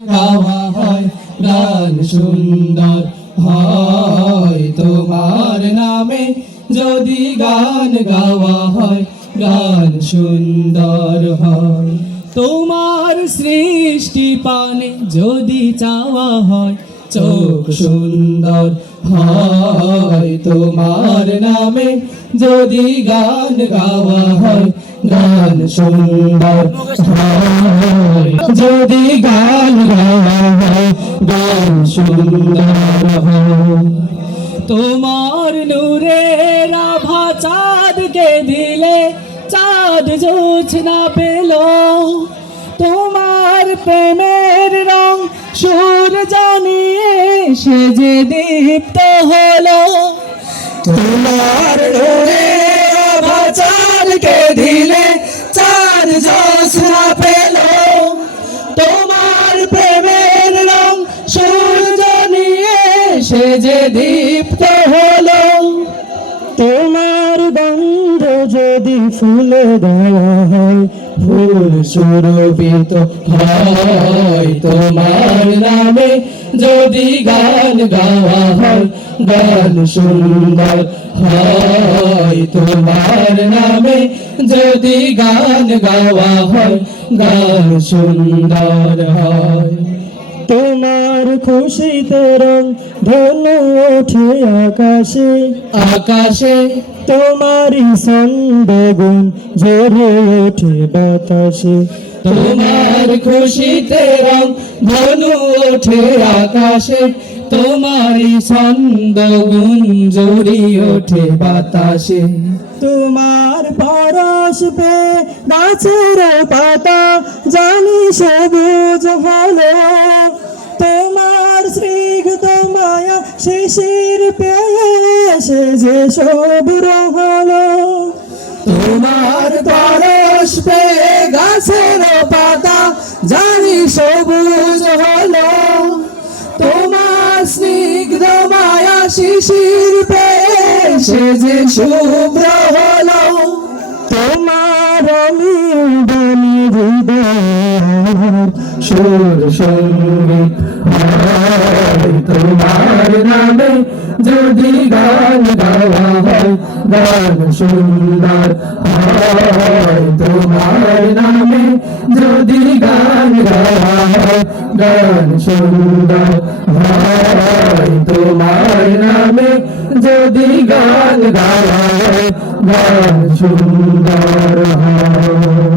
গাওয়া হয় গান সুন্দর হয় তোমার নামে যদি গান গাওয়া হয় গান সুন্দর হয় তোমার সৃষ্টি পানে যদি চাওয়া হয় চোখ সুন্দর হয় তোমার নামে যদি গান গাওয়া হয় গান সুন্দর হয় যদি গান গাওয়া হয় গান সুন্দর হয় তোমার নূরের আভা চাঁদকে দিলে চাঁদ জোছনা পেল তোমার প্রেমের রং সূর্য নিয়ে সে যে দীপ্ত হলো তোমার নূরের আভা চাঁদকে দিলে চাঁদ জোছনা পেল তোমার প্রেমের রং সূর্য নিয়ে সে যে দীপ্ত হলো তোমার গন্ধ যদি ফুলে দেওয়া হয় ফুল সুরভিত হয় তোমার নামে যদি গান গাওয়া হয় গান সুন্দর হয় তোমার নামে যদি গান গাওয়া হয় গান সুন্দর হয় তোমার খুশিতে রং ধনু ওঠে আকাশে আকাশে তোমারই ছন্দ গুণ ঝরে ওঠে বাতাসে তোমার খুশিতে রং ধনু ওঠে আকাশে তোমারই ছন্দ গুণ ঝরে ওঠে বাতাসে তোমার পরশ পে গাছের পাতা জানি সবুজ হলো তোমার স্নিগ্ধ মায়া শিশির পেয়ে সে যে সবুর হলো তোমার পরশ পে গাছের পাতা জানি সবুজ হলো তোমার স্নিগ্ধ মায়া শিশির পেয়ে সে যে শুভ্র হলো তোমার আমি বলি হৃদয় সুর সঙ্গীত হয় তোমার নামে যদি গান গাওয়া হয় গান সুন্দর হয় তোমার নামে যদি গান গাওয়া হয় গান সুন্দর হয় তোমার নামে যদি গান গাওয়া হয় গান সুন্দর হয়।